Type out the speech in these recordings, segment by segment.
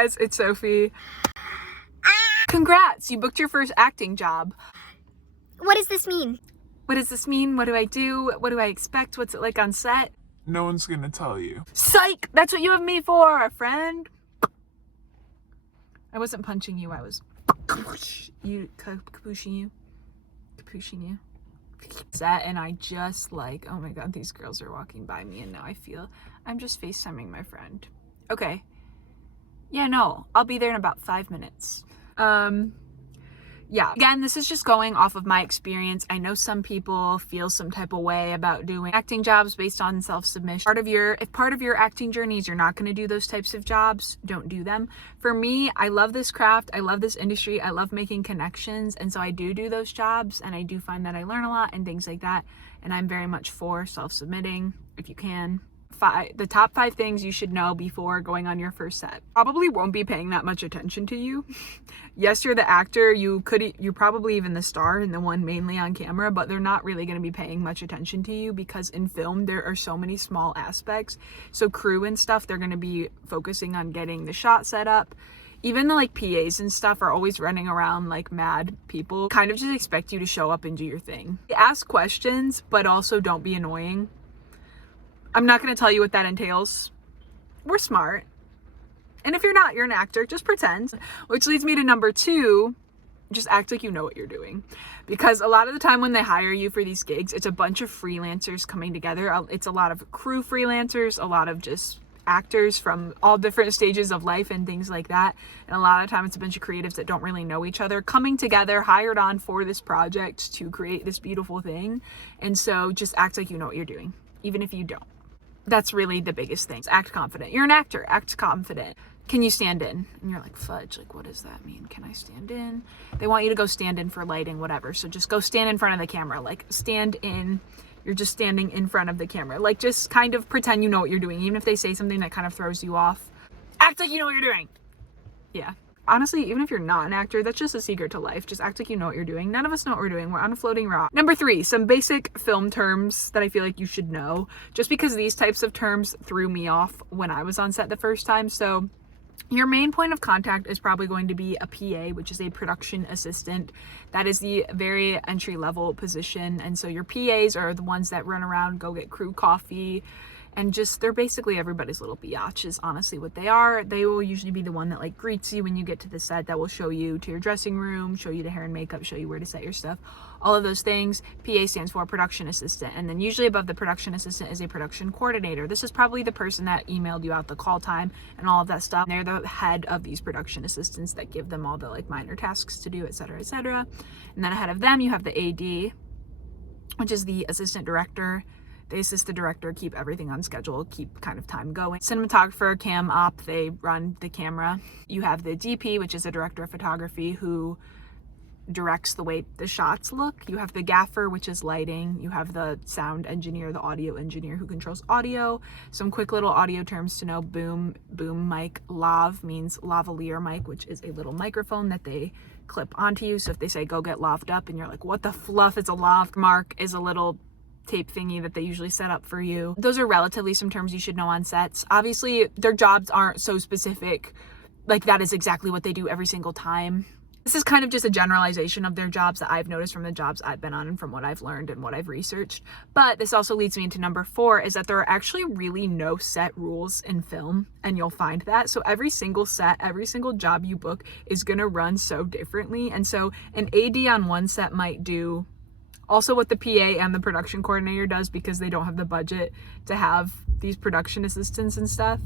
guys, it's Sophie. Congrats, you booked your first acting job. What does this mean? What does this mean? What do I do? What do I expect? What's it like on set? No one's gonna tell you. Psych! That's what you have me for, friend. I wasn't punching you, I was capuching you. Set, and I just like, oh my god, these girls are walking by me and now I feel I'm just FaceTiming my friend. Okay. Yeah, no, I'll be there in about 5 minutes. Yeah, again, this is just going off of my experience. I know some people feel some type of way about doing acting jobs based on self-submission. If part of your acting journey is you're not going to do those types of jobs, don't do them. For me, I love this craft. I love this industry. I love making connections. And so I do those jobs, and I do find that I learn a lot and things like that. And I'm very much for self-submitting if you can. The top 5 things you should know before going on your first set. Probably won't be paying that much attention to you. Yes, you're the actor, you're probably even the star and the one mainly on camera, but they're not really going to be paying much attention to you because in film there are so many small aspects. So crew and stuff, they're going to be focusing on getting the shot set up. Even the like PAs and stuff are always running around like mad people. Kind of just expect you to show up and do your thing. Ask questions, but also don't be annoying. I'm not going to tell you what that entails. We're smart. And if you're not, you're an actor. Just pretend. Which leads me to number 2. Just act like you know what you're doing. Because a lot of the time when they hire you for these gigs, it's a bunch of freelancers coming together. It's a lot of crew freelancers, a lot of just actors from all different stages of life and things like that. And a lot of time it's a bunch of creatives that don't really know each other coming together, hired on for this project to create this beautiful thing. And so just act like you know what you're doing, even if you don't. That's really the biggest thing. Act confident. You're an actor. Act confident. Can you stand in? And you're like, fudge, like, what does that mean? Can I stand in? They want you to go stand in for lighting, whatever. So just go stand in front of the camera. Like, stand in. You're just standing in front of the camera. Like, just kind of pretend you know what you're doing. Even if they say something that kind of throws you off. Act like you know what you're doing. Yeah. Honestly, even if you're not an actor, that's just a secret to life. Just act like you know what you're doing. None of us know what we're doing. We're on a floating rock. Number 3, some basic film terms that I feel like you should know. Just because these types of terms threw me off when I was on set the first time. So your main point of contact is probably going to be a PA, which is a production assistant. That is the very entry-level position. And so your PAs are the ones that run around, go get crew coffee, and just, they're basically everybody's little biatch is honestly what they are. They will usually be the one that like greets you when you get to the set, that will show you to your dressing room, show you the hair and makeup, show you where to set your stuff, all of those things. PA stands for production assistant. And then usually above the production assistant is a production coordinator. This is probably the person that emailed you out the call time and all of that stuff. They're the head of these production assistants that give them all the like minor tasks to do, etc., etc. And then ahead of them you have the AD, which is the assistant director. They assist the director, keep everything on schedule, keep kind of time going. Cinematographer, cam op, they run the camera. You have the DP, which is a director of photography who directs the way the shots look. You have the gaffer, which is lighting. You have the sound engineer, the audio engineer who controls audio. Some quick little audio terms to know: boom mic. Lav means lavalier mic, which is a little microphone that they clip onto you. So if they say go get laved up and you're like, what the fluff is a lav? Mark is a little tape thingy that they usually set up for you. Those are relatively some terms you should know on sets. Obviously, their jobs aren't so specific, like that is exactly what they do every single time. This is kind of just a generalization of their jobs that I've noticed from the jobs I've been on and from what I've learned and what I've researched. But this also leads me into number 4, is that there are actually really no set rules in film, and you'll find that. So every single set, every single job you book is gonna run so differently. And so an AD on one set might do also what the PA and the production coordinator does, because they don't have the budget to have these production assistants and stuff.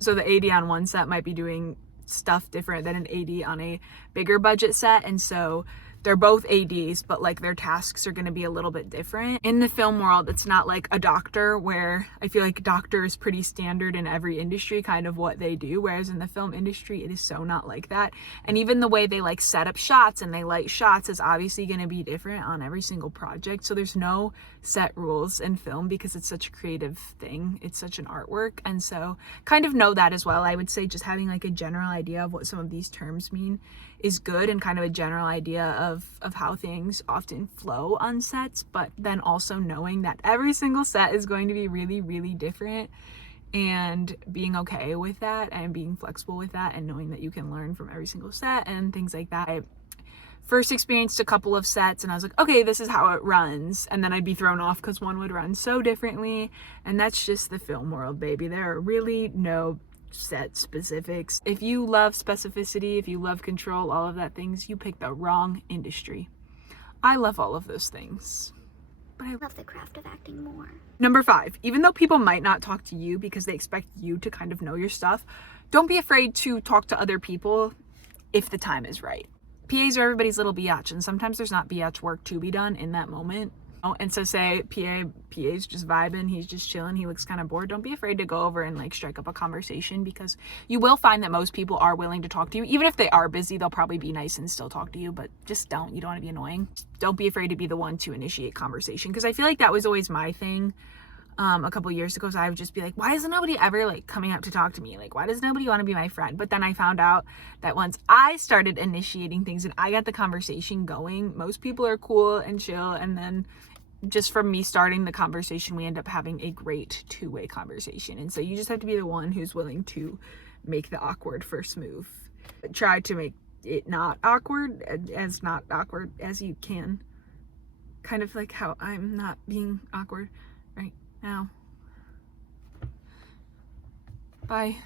So the AD on one set might be doing stuff different than an AD on a bigger budget set. And so they're both ADs, but like their tasks are going to be a little bit different. In the film world, it's not like a doctor, where I feel like doctor is pretty standard in every industry, kind of what they do. Whereas in the film industry, it is so not like that. And even the way they like set up shots and they light shots is obviously going to be different on every single project. So there's no set rules in film because it's such a creative thing. It's such an artwork. And so kind of know that as well. I would say just having like a general idea of what some of these terms mean is good, and kind of a general idea of how things often flow on sets, but then also knowing that every single set is going to be really, really different and being okay with that and being flexible with that and knowing that you can learn from every single set and things like that. I first experienced a couple of sets and I was like, okay, this is how it runs. And then I'd be thrown off because one would run so differently. And that's just the film world, baby. There are really no set specifics. If you love specificity, if you love control, all of that things, you picked the wrong industry. I love all of those things, but I love the craft of acting more. Number 5, even though people might not talk to you because they expect you to kind of know your stuff, don't be afraid to talk to other people if the time is right. PAs are everybody's little biatch, and sometimes there's not biatch work to be done in that moment. And so say PA's just vibing, he's just chilling, he looks kind of bored. Don't be afraid to go over and like strike up a conversation, because you will find that most people are willing to talk to you. Even if they are busy, they'll probably be nice and still talk to you, but just don't. You don't want to be annoying. Don't be afraid to be the one to initiate conversation, because I feel like that was always my thing. A couple years ago, so I would just be like, why isn't nobody ever like coming up to talk to me? Like, why does nobody want to be my friend? But then I found out that once I started initiating things and I got the conversation going, most people are cool and chill, and then just from me starting the conversation, we end up having a great two-way conversation. And so you just have to be the one who's willing to make the awkward first move. Try to make it not awkward as you can. Kind of like how I'm not being awkward right now. Bye.